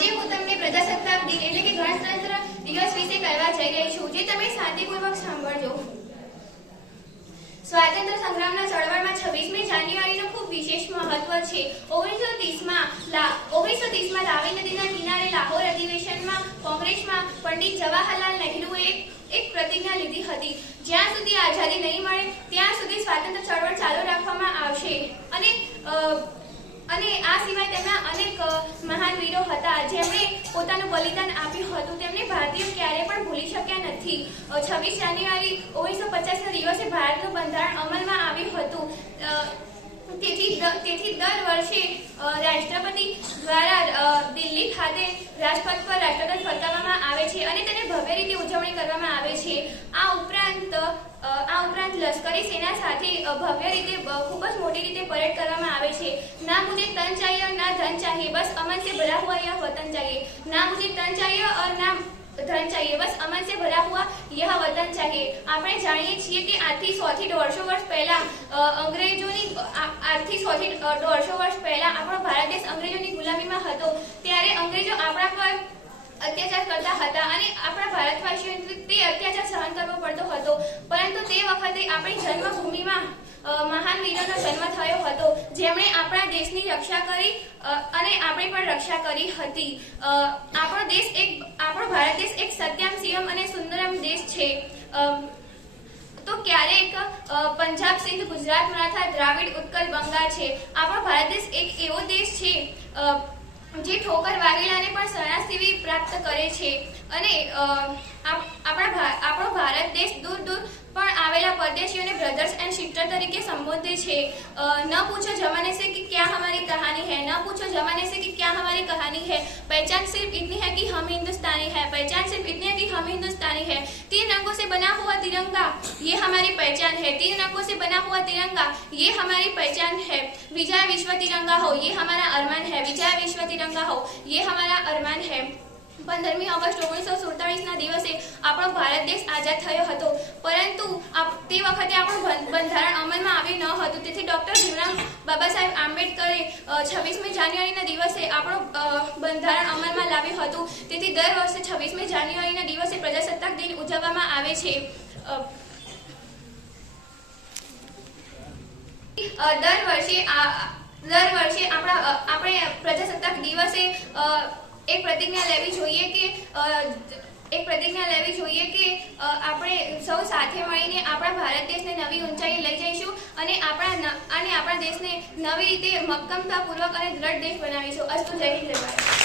આજે હું તમને પ્રજાસત્તાક દિન એટલે કે ગણતંત્ર દિવસ વિશે કહેવા જઈ રહી છું, જે તમે શાંતિપૂર્વક સાંભળજો। સ્વાતંત્ર્ય સંગ્રામના ચળવળમાં 26મી જાન્યુઆરીનો ખૂબ વિશેષ મહત્વ છે। 1930માં રાવી નદીના કિનારે લાહોર અધિવેશનમાં કોંગ્રેસમાં પંડિત જવાહરલાલ નહેરુએ એક પ્રતિજ્ઞા લીધી હતી, જ્યાં સુધી આઝાદી નહીં મળે ત્યાં સુધી સ્વાતંત્ર્ય ચળવળ ચાલુ રાખવામાં આવશે। અને આ સિવાય તેમના અનેક મહાન વીરો હતા જેમણે પોતાનું બલિદાન આપ્યું હતું, તેમને ભારતીયો ક્યારેય પણ ભૂલી શક્યા નથી। 26 જાન્યુઆરી 1950ના દિવસે ભારતનું બંધારણ અમલમાં આવ્યું હતું। તેથી દર વર્ષે રાષ્ટ્રપતિ દ્વારા દિલ્હી ખાતે રાજપથ પર રાષ્ટ્રધ્વજ ફરકાવવામાં આવે છે અને તેને ભવ્ય રીતે ઉજવણી કરવામાં આવે છે। આ ઉપરાંત લશ્કરી સેના સાથે ભવ્ય રીતે ખૂબ જ મોટી રીતે પરેડ કરવામાં આવે છે। ના મુझे तन चाहिए और ना धन चाहिए, बस अमन से भरा हुआ यह वतन चाहिए। ना मुझे तन चाहिए और ना धन चाहिए, बस अमन से भरा हुआ यह वतन चाहिए। આપણે જાણીએ છીએ કે આજથી 100 થી 150 વર્ષ પહેલા આપણો ભારત દેશ અંગ્રેજોની ગુલામીમાં હતો, ત્યારે અંગ્રેજો આપણા પર અત્યાચાર કરતા હતા અને આપણા ભારતવાસીઓને તે અત્યાચાર સહન કરવો પડતો હતો। પરંતુ તે વખતે આપણી જન્મભૂમિમાં મહાન વીરોનો જન્મ થયો હતો, જેમણે આપણા દેશની રક્ષા કરી અને આપણે પણ રક્ષા કરી હતી। આપણો ભારત દેશ એક સત્યમ શિવમ અને સુંદરમ દેશ છે। તો ક્યારેક પંજાબ, સિંધ, ગુજરાત, મરાઠા, દ્રાવિડ, ઉત્કલ, બંગાળ છે। આપણો ભારત દેશ એક એવો દેશ છે જે ઠોકર વાગેલાને પણ શરણાર્થી પ્રાપ્ત કરે છે અને આપણો ભારત દેશ દૂર દૂર પણ આવેલા परदेशियों ब्रदर्स एंड सिस्टर तरीके संबोधे छे। न पूछो जमाने से कि क्या हमारी कहानी है, न पूछो जमाने से कि क्या हमारी कहानी है, पहचान सिर्फ इतनी है कि हम हिंदुस्तानी है, पहचान सिर्फ इतनी है कि हम हिंदुस्तानी है। 3 रंगों से बना हुआ तिरंगा ये हमारी पहचान है, 3 रंगों से बना हुआ तिरंगा ये हमारी पहचान है। विजय विश्व तिरंगा हो ये हमारा अरमान है, विजय विश्व तिरंगा हो ये हमारा अरमान है। 15મી ઓગસ્ટ 1947ના દિવસે આપણો ભારત દેશ આઝાદ થયો હતો, પરંતુ તે વખતે આપણું બંધારણ અમલમાં આવ્યું ન હતું। તેથી ડોક્ટર ભીમરાવ બાબાસાહેબ આંબેડકરે 26મી જાન્યુઆરીના દિવસે આપણું બંધારણ અમલમાં લાવ્યું હતું। તેથી દર વર્ષે 26મી જાન્યુઆરીના દિવસે પ્રજાસત્તાક દિન ઉજવવામાં આવે છે। દર વર્ષે આપણે પ્રજાસત્તાક દિવસે एक प्रतिज्ञा लेवी જોઈએ કે આપણે સૌ સાથે મળીને આપણા ભારત દેશને નવી ઊંચાઈએ લઈ જઈશું અને આપણા દેશને નવી રીતે મક્કમતાપૂર્વક અને દ્રઢ દેશ બનાવીશું। અસ્તુ, જય હિન્દ, જય ભારત।